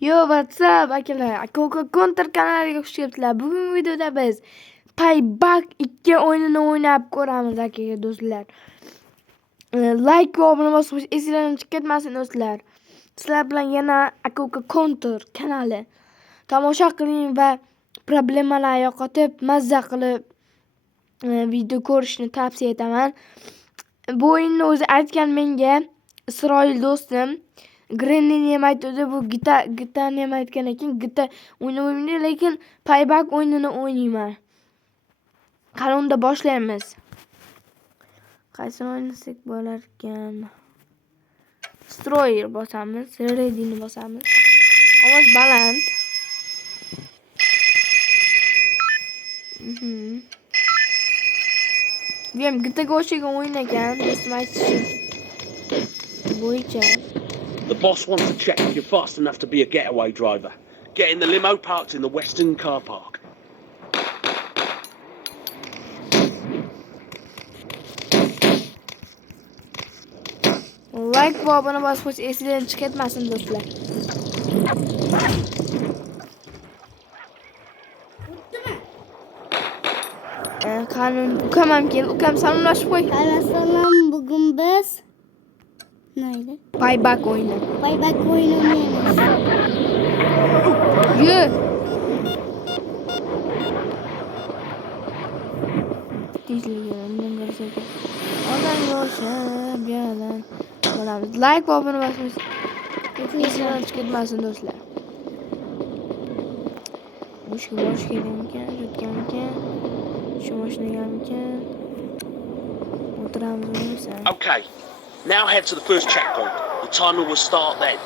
Yo, what's up akalar? Aka Counter kanaliga xush kelibsizlar. Bugungi videoda biz Payback 2 o'yinini o'ynab ko'ramiz aka do'stlar. Like va obuna bosib esingizdan chiqib ketmasin do'stlar. Sizlar bilan yana aka Counter kanali tomosha qiling va problemalarni yo'qotib, mazza qilib video ko'rishni tavsiya etaman. Bu o'yinni o'zi aytgan menga Isroil do'stim. Granny nima aytdi, bu gitar nima aytgan ekan, gitar o'ynayman, lekin Payback o'yinini o'ynayman. Qani unda boshlaymiz. Qaysini o'ynasak bo'lar ekan? Destroyer bosamiz, Ready'ni bosamiz. Ovoz baland. Bu ham gitarga o'xshagan o'yin ekan, do'stim aytishi bo'yicha. The boss wants to check if you're fast enough to be a getaway driver. Get in the limo parked in the Western car park. Like va obuna bosib esingizdan chiqib ketmasin do'stlar. Qanun ukam ham keldi. Ukam salomlashib qo'y. Assalom, bugun biz neydi? Payback o'yini. Payback o'yini o'ynaymiz. Yo. Tezligimdan ko'rsak. Odam yo'sha, biyadan bo'lamiz. Like va obuna bosib esingizdan chiqib ketmasin do'stlar. Mushku bosh kerak ekan, Shu mashinaga ekan. O'tiramiz. Okay, now head to the first checkpoint. The timer will start then.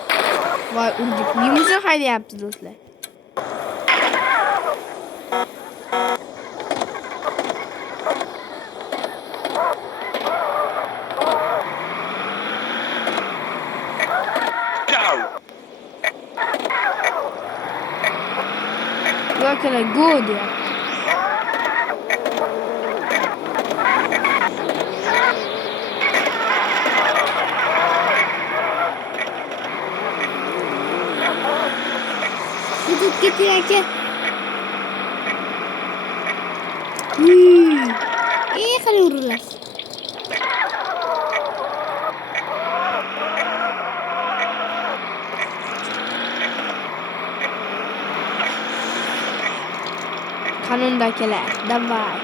Voy, urdik. Limuzin haydayapti do'stlar. Go! Yo'qlar, go deyapti. Git aka. Qani ururlar. Qanunda akalar, davay.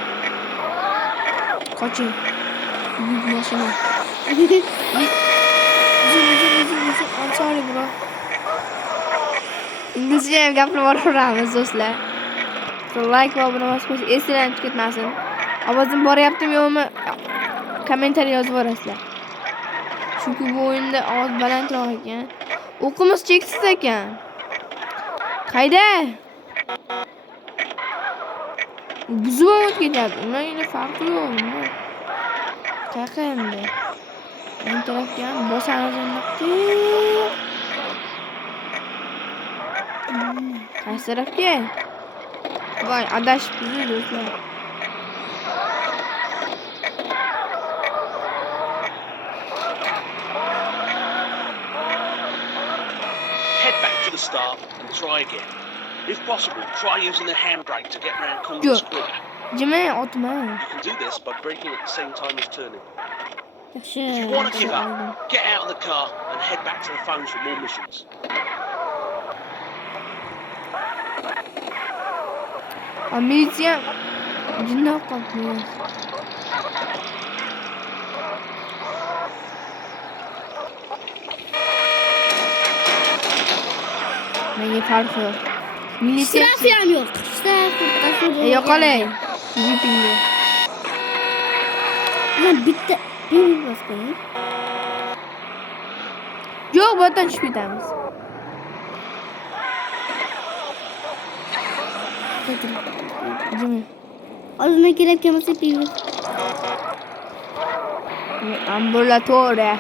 Qoching. Yuk mashina. I'm sorry bro. Inglizcha ham gapirib do'stlar. Like va obuna bosib esingizdan chiqib ketmasin. Ovozim boryaptimi yo'qmi? Kommentariy yozib yuborasizlar. Chunki bu o'yinda ovoz balandroq ekan. O'qimiz cheksiz ekan. Qayda? Buzib o'tib ketadi. Unga farqi yo'q. Qaqa endi. Men tarafga ham bosamiz endi. Qaysi tarafga? Voy, adashib yurdi do'stlar. Head back to the start and try again. If possible, try using the handbrake to get round corners quicker. Jimmy, otma. You can do this by braking at the same time as turning. Yaxshi. If you want to give up, get out of the car and head back to the phones for more missions. Militsiya jinnoq qopmi. Menga farqi yo'q. Militsiya Strafi ham yo'q. Strafi. yo'qolay. Yupinga. Men bitta bir bosqin. Yo'q, bu yerdan tushib ketamiz. Jimmy. Oldindan kelayotgan bo'lsa piymiz. Ambulatore.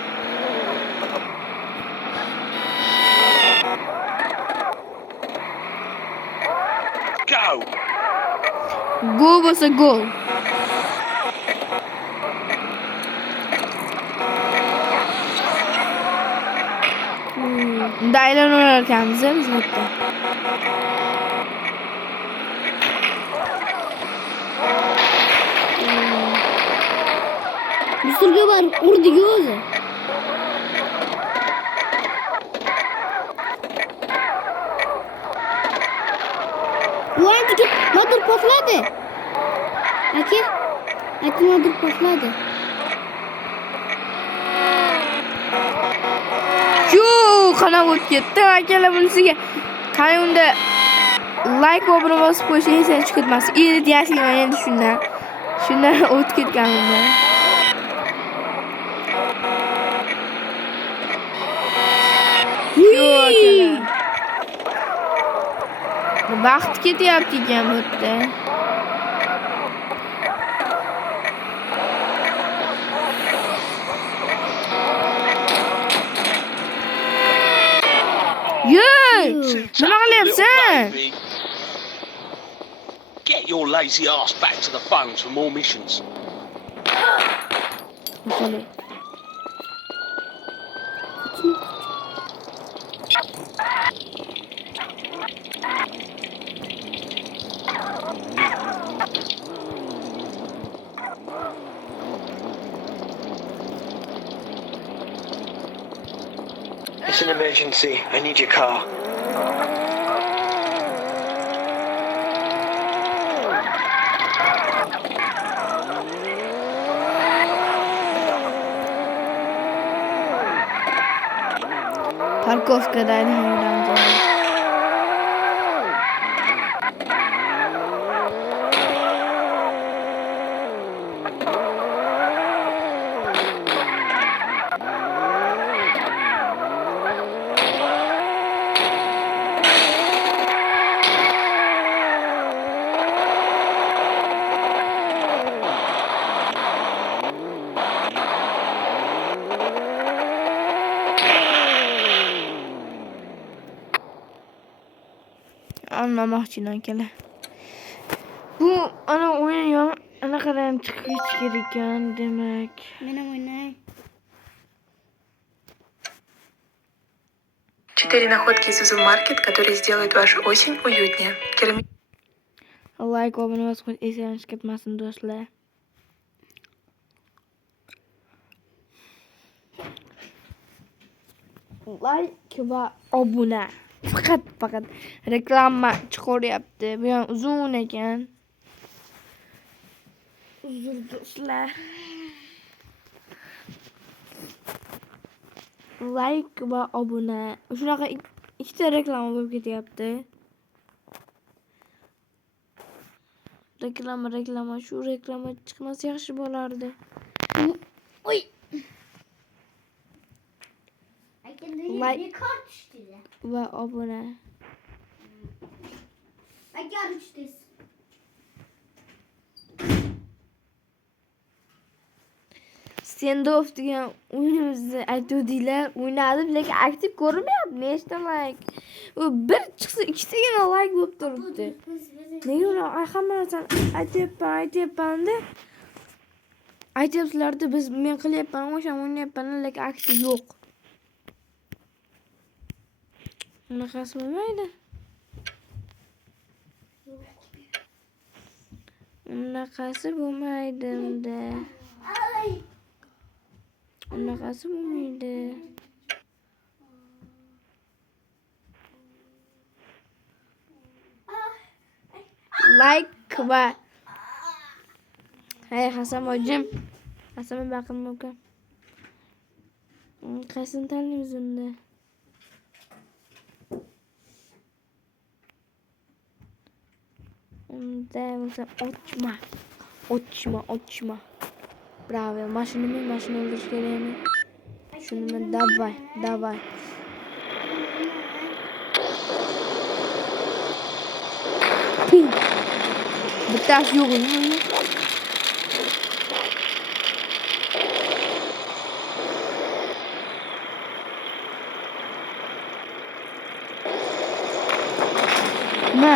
Go! Go bo'lsa go. Unda aylanaverar ekanmiz biz bu yerda. Bir sürü var. Urdu gözü. Bu antik motor patladı. Aka. Aka motor patladı. Yoo, qanaq o'tib ketdi akalar bunisiga. Qani unda like va obuna bosib qo'yishingiz hech chiqib ketmas. Edit yasing endi shundan. Shundan o'tib ketgan unda. Yoo akalar. Vaqt ketyapti ekan bu yerda. Too tough, Nima little qilyapsan? baby. Get your lazy ass back to the phones for more missions. Qolay. It's an emergency. I need your car. Parkovkadaydı hayran. Anlamoqchiman akalar. Bu ana o'yin yo anaqadan chiqish kerak ekan demak. Mena oynay. 4 находки из Узумаркет, которые сделают вашу осень уютнее. Like va obuna bosib qo'yish esingizdan ketmasin do'stlar. Like va obuna. Faqat reklama chiqaryapti. Bu ham uzun ekan. Uzr do'stlar. Like va obuna. Shunaqa ikkita reklama bo'lib ketyapti. Reklama, shu reklama chiqmasa yaxshi bo'lardi. Oy. Like Rekord düştü. va obuna. Rekord düştü. Stand-off degan o'yinimizni aytuvdinglar, o'ynadim, lekin aktiv ko'rinmayapti. Nechta like? U bir chiqsa ikkitagina like bo'lib turibdi. Nega ular hamma narsani aytyapman-da. Aytyapsizlar-da, men qilyapman, o'sha o'ynayapman, lekin aktiv yo'q. Bunaqasi bo'lmaydi. Bunaqasi bo'lmaydi unda. Bunaqasi bo'lmaydi. Like va Hey Hasan hojim. Hasan baqim uka. Qaysini tanlaymiz unda? Unda bo'lsa ochma. Bravo. Mashina o'ldirish kerakmi? Shuni davay. Bittasi yo'q edi. Ma.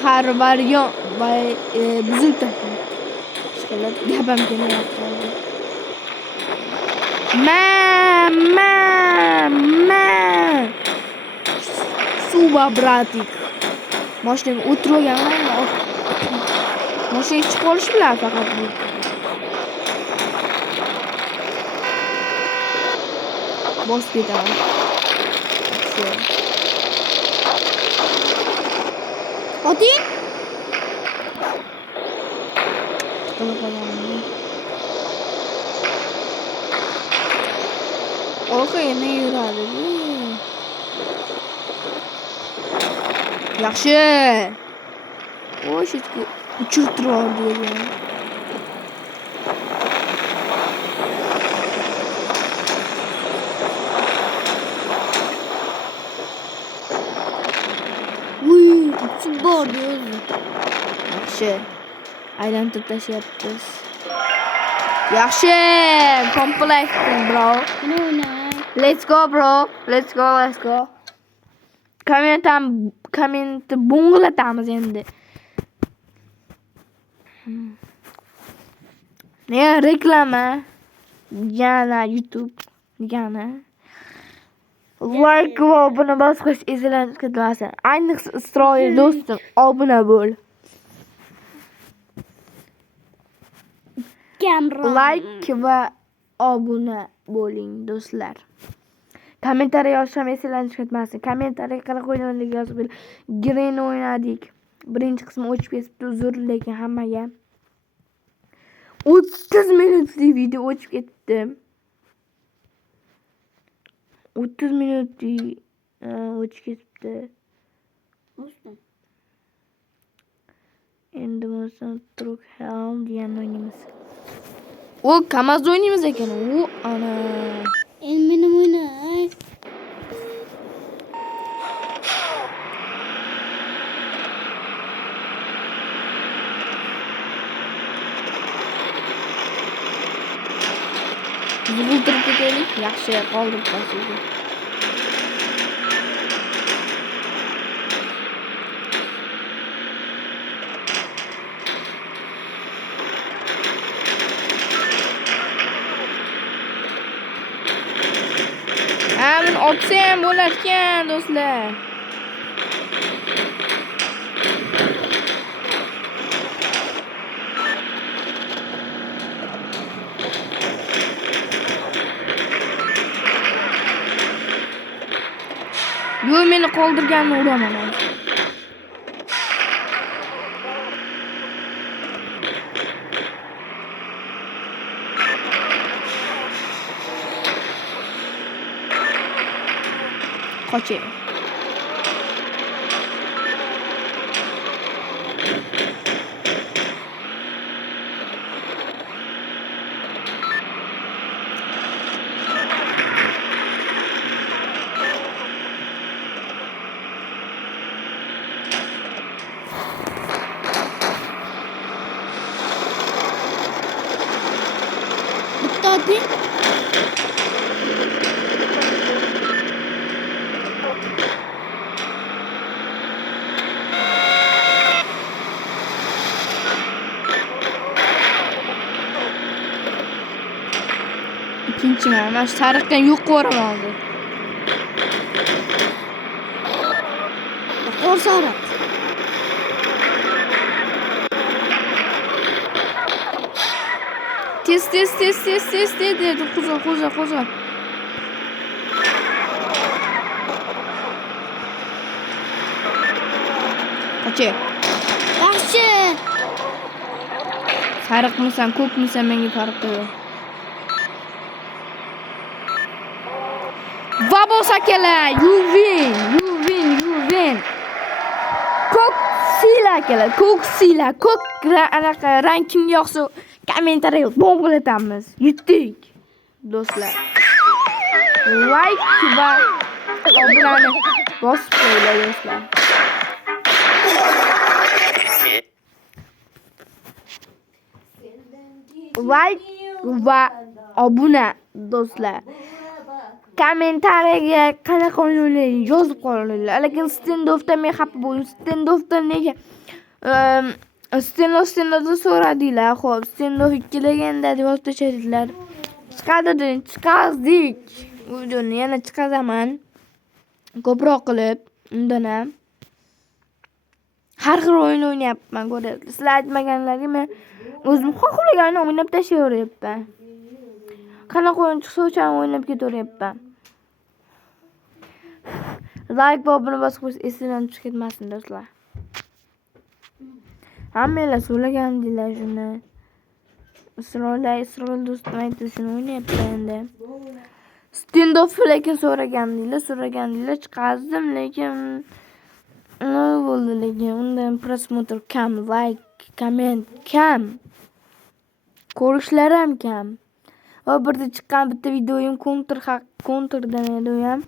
shahar varyon va buzildi. Ishqilib gapim kelyapti. Ma. Suva bratik. Mashinaga o'tirganman. Mashinaga chiqib olish bilan faqat bu. Bos ketaman. Oting? Orqa yana yuradi. Yaxshi. O'shitga uchirtirib bergan. Uçib bordi o'zi. Yaxshi. Aylantirib tashlayapmiz. Yaxshi. Completing, bro. Buni o'ynay. Let's go, bro. Let's go. Kommentni bo'nglatamiz endi. Ne reklama? Yana YouTube. Yana. Like va obuna bosqish izlanib ketmasin. Ayniqsa Isroil do'stim, obuna bo'l. Kamera. Like va obuna bo'ling do'stlar. Kommentariy yozishim esingizdan ketmasin. Kommentariy qilib qo'yinglar yozib ber. Gren o'ynadik. Birinchi qismi o'chib ketibdi, uzr lekin hammaga. 30 minutlik video o'chib ketdi. 30 minutlik o'chib ketibdi. Endi bo'lsa Turk Helm degan o'ynaymiz. O, Kamaz o'ynaymiz ekan. O, ana. Endi meni o'ynay. O'ldirib ketaylik. Yaxshi, qoldirib qo'yasiz. Amin otsa ham bo'lar ekan, do'stlar. Yo, meni qoldirganini uraman. Qochay. Bitta oting. Ikkinchiman. Mana shu sariqdan yo'q qo'raman hozir. Qor sariq. Tez dedi. Qo'za. Qochay. Yaxshi. Sariqmisan, ko'kmisan menga farqi yo'q. Vamos akalar, you win. Ko'k sila akalar, ko'k anaqa rang kimga yoqsa kommentariy bo'g'latamiz. Yutdik. Do'stlar. Like va obunani bosib qo'yinglar do'stlar. Like va obuna do'stlar. kommentariyaga qanaqa o'yin o'ynaylik yozib qo'yinglar. Lekin standoffda men xafa bo'ldim. Standoffda nega standoffda so'radinglar. Xo'p, standoff 2 legenda deb yozib tashladinglar. Chiqazdik. Videoni yana chiqazaman. Ko'proq qilib, undan ham har xil o'yin o'ynayapman, ko'ryapsiz. Sizlar aytmaganlarga men o'zim xohlaganini o'ynab tashlayapman. Qanaqa o'yin chiqsa o'shani o'ynab ketaveryapman. Like va obuna bosib qo'yish esingizdan chiqib ketmasin do'stlar. Hammanglar so'ragandinglar shuni. Isroil do'stim aytdi shuni o'ynayapman endi. Standoff lekin so'ragandinglar chiqazdim lekin nima bo'ldi lekin undan prosmotr kam, like, komment kam. Ko'rishlar ham kam. Va birda chiqqan bitta videoyim kontrdan edi u ham.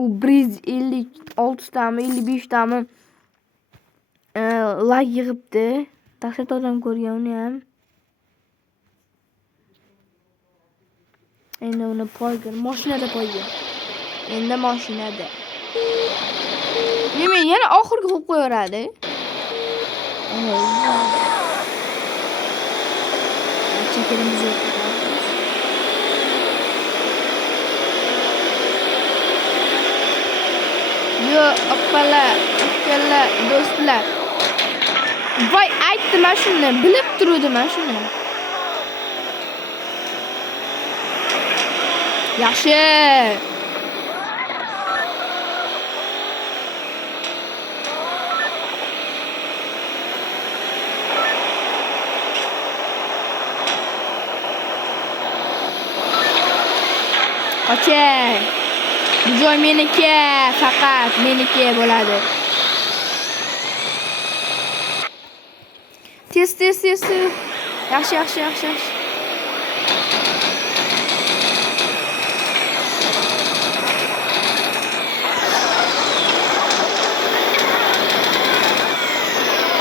U 156 tami, 55 tami like yig'ibdi. Dahshat odam ko'rgan uni ham. Endi uni poygan, mashinada poygan. Endi mashinada. Nima yana oxirgi qo'yib qo'yaradi? Chekerimiz yo'q. Yo, oppalar, ukkalar, do'stlar. Voy, aytdim mana shuni, bilib turdim mana shuni. Yaxshi. Qoching. Bu joy meniki, faqat meniki bo'ladi. Tez. Yaxshi.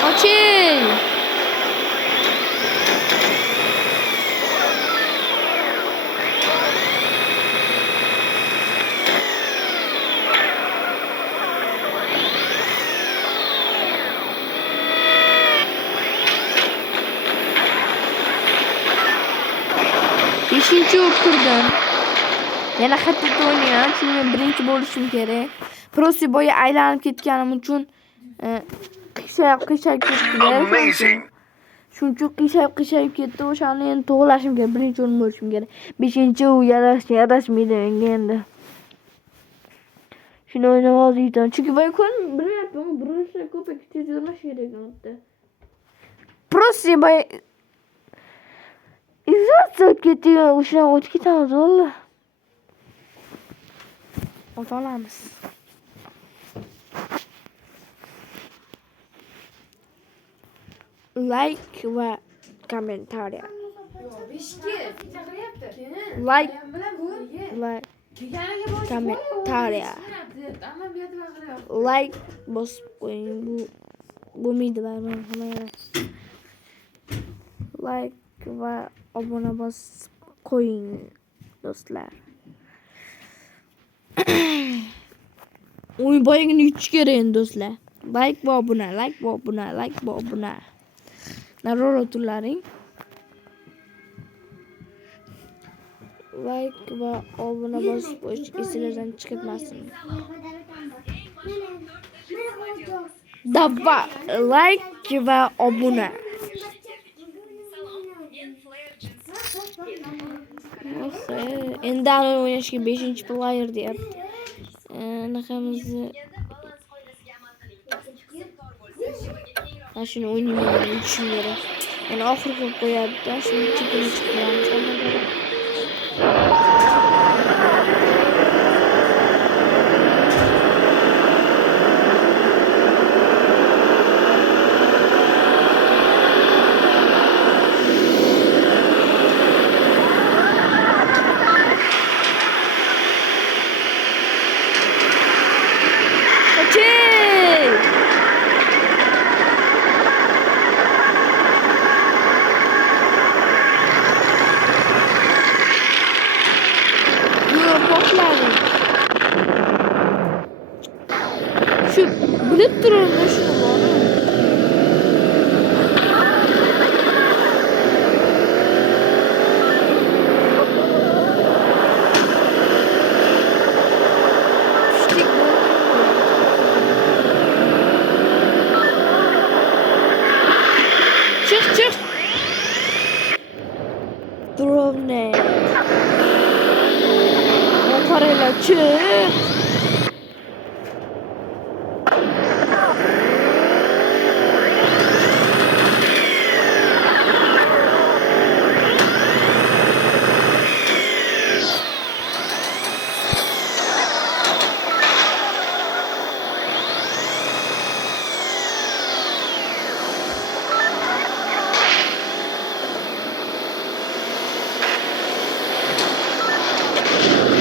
Qoching. Beshinchi kirdim. Yana qayta o'ynayman. Chunki men birinchi bo'lishim kerak. Prosi bo'yi aylanib ketganim uchun qiyshayib ketdi. Shuncha qiyshayib ketdi. O'shani endi to'g'rilashim kerak. Birinchi o'rin bo'lishim kerak. Beshinchi u yarashmaydi menga endi. Shuni o'ynab oldim. Chunki voy kun bilyapman, birinchi ko'pak tez yurmash kerak edi. Prosi bo'yi izolyatsiya ketgan, o'sha o'tib ketamiz o'g'li. Olamiz. Like va kommentariya. Like kommentariya. Like bosib qo'ying. Bu bo'lmaydi baribir. Like va obuna bosib qo'ying do'stlar. O'yin boyagini yutish kerak endi do'stlar. Like va obuna. Narol o'tirlaring. Like va obuna bosib qo'yish esingizdan chiqmasin. Davva like va obuna. Endi o'ynashga 5-player deyapti. Anaqamizni shuni o'ynayman, yutishim kerak. Yana oxirgi qilib qo'yadi-da, shuni chekini chiqaramiz. Drone. O parayla çık.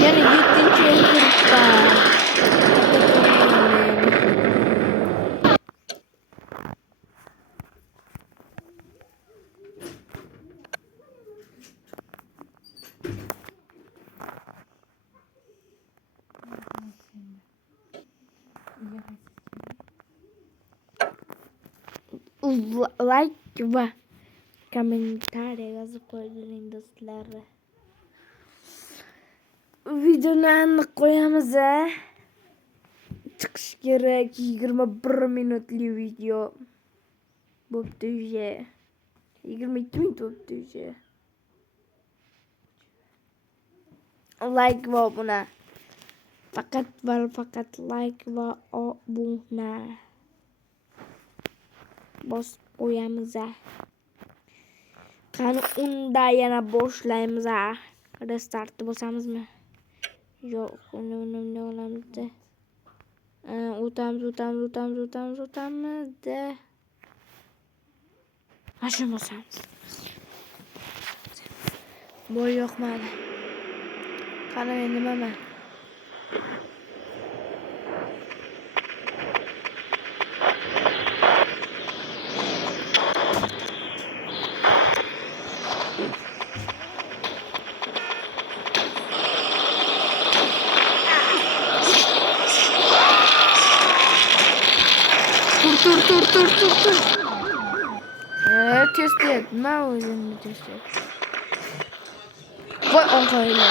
Yani 7. Özgürlük'te. Like ve komentar yazıp koyduğun dostlar. Videoni aniq qo'yamiz. Chiqish kerak 21 minutli video. Bo'pti уже. 22 minut bo'pti уже. Like va obuna. Faqat va faqat like va obuna. Bosib qo'yamiz. Qani unda yana boshlaymiz. Restartni bosamizmi? Yo'q, uni olamiz. O'tamiz. Mana bosamiz. Bu yoqmadi. Qani men nimaman? Tur. Test et. Nima o'zingni test et. Voy onqayla.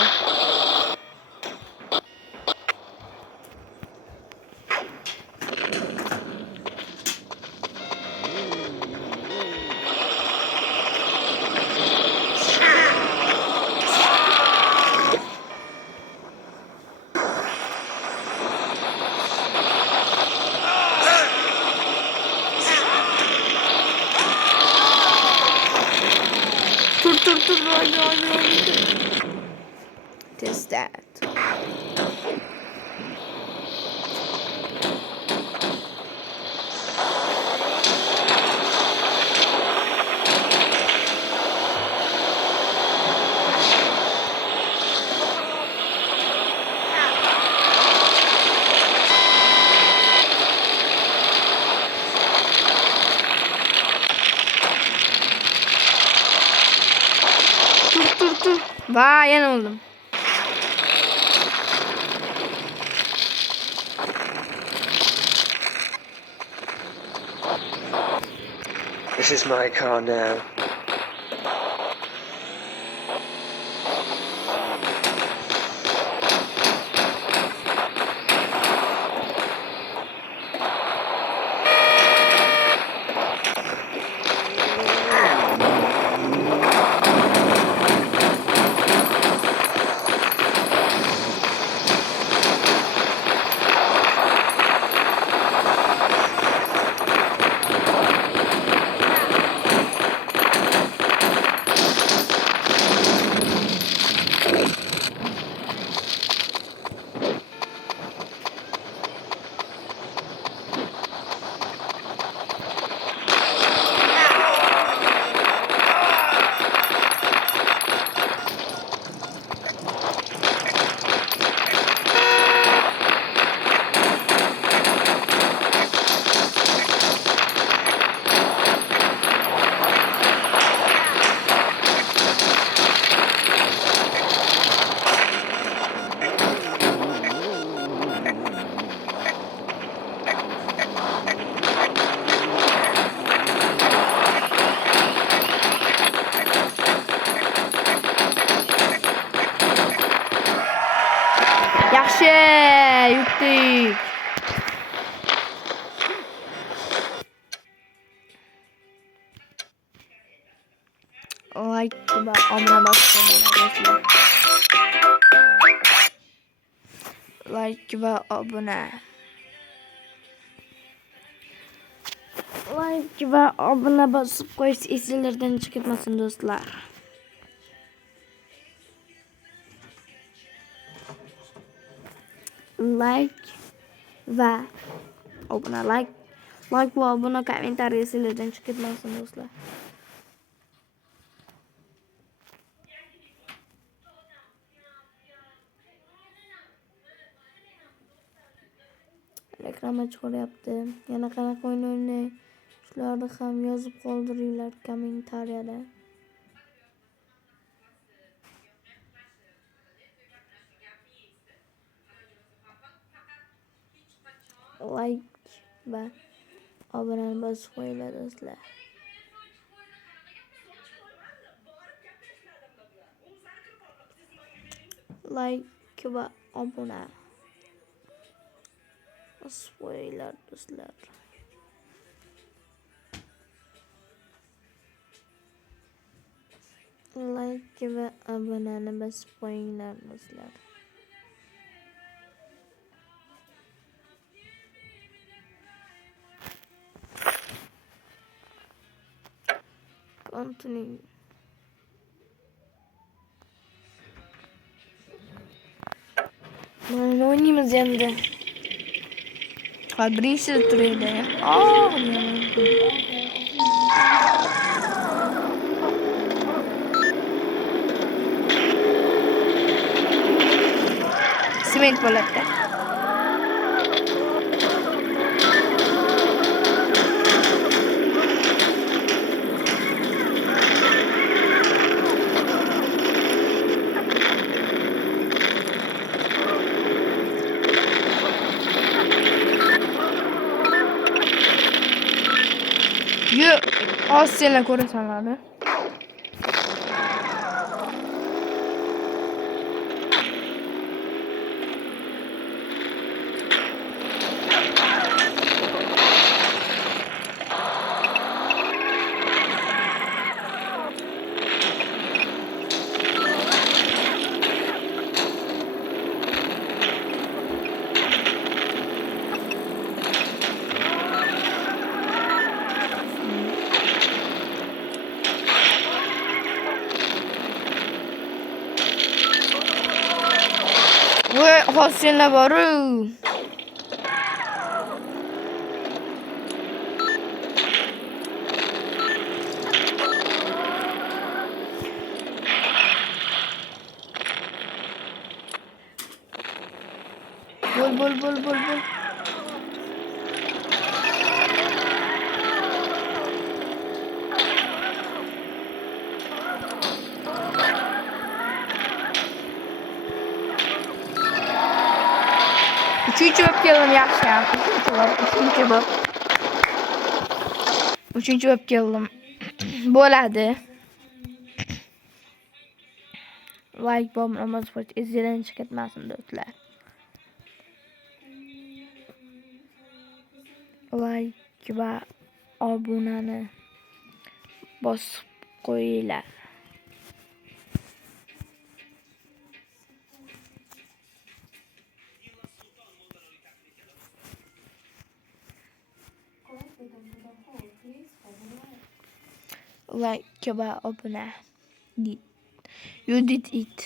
Tur. Test that. Tur. Vay yana oldum. This is my car now. Yaxshi, yutdik. Like va obuna bosmaylar do'stlar. Like va obuna. Like va obuna bosib qo'yish esingizdan chiqmasin do'stlar. Like va obuna, like va obuna, kommentariy esingizdan chiqmasin do'stlar. Reklama chiqaryapti. Yana qanaqa o'yin o'ynay? Shularni ham yozib qoldiringlar kommentariyada. Like va obunani bosib qo'yinglar do'stlar. Like va obuna bosib qo'yinglar do'stlar. Like va obunani bosib qo'yinglar do'stlar. Continue. Mana o'ynaymiz endi. Fabrisi turadi. Sement bo'ladi. Yo'q, senlar ko'rasanlar. Voy, senlar boru. Bol. Üçüncü webcam'im yaxshi ham. Uchinchi webcam'im bo'ladi. Like bomb izlashni chiqarmasin do'stlar. Like va obunani bosib qo'yinglar. Like va obuna. You did it.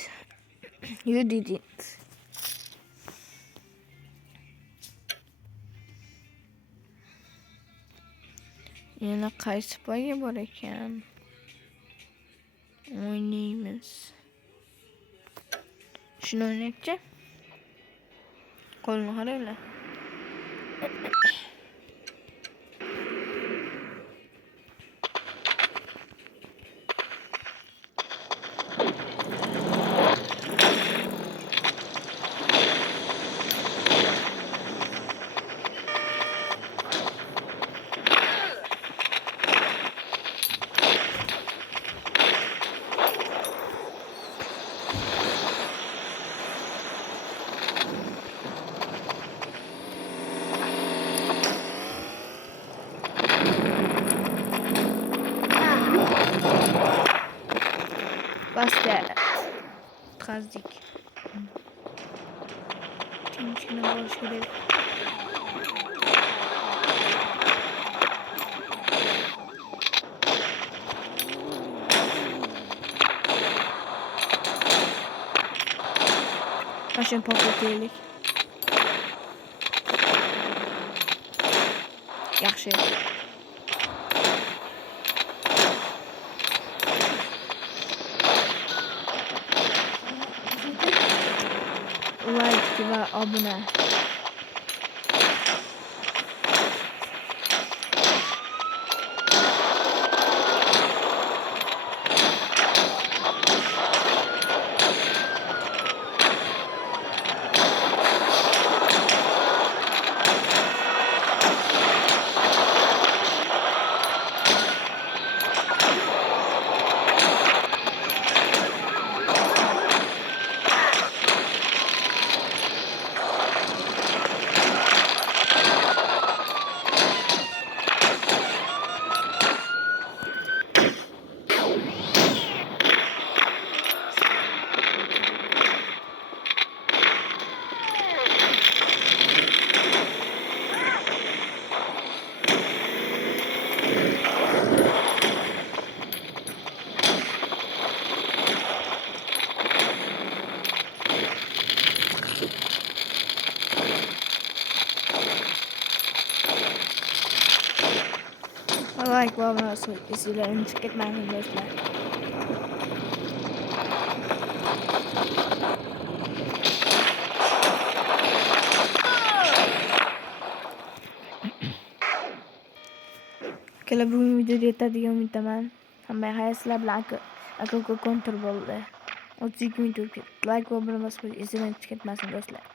Yana qaysi poyga bor ekan? O'ynaymiz. Shuni o'ynaychi. Qo'lni qaranglar. yutqazdik. Tinchgina bo'lish kerak. Mashina poklataylik. Yaxshi. Like va obuna. Like va obuna sizlar unutib ketmang do'stlar. Kelar bugungi videoda yetadigan umidaman. Hamma hayot sizlar bilan aka kontur bo'ldi. 32 minut like va obuna bosib izlashni unutib ketmasin do'stlar.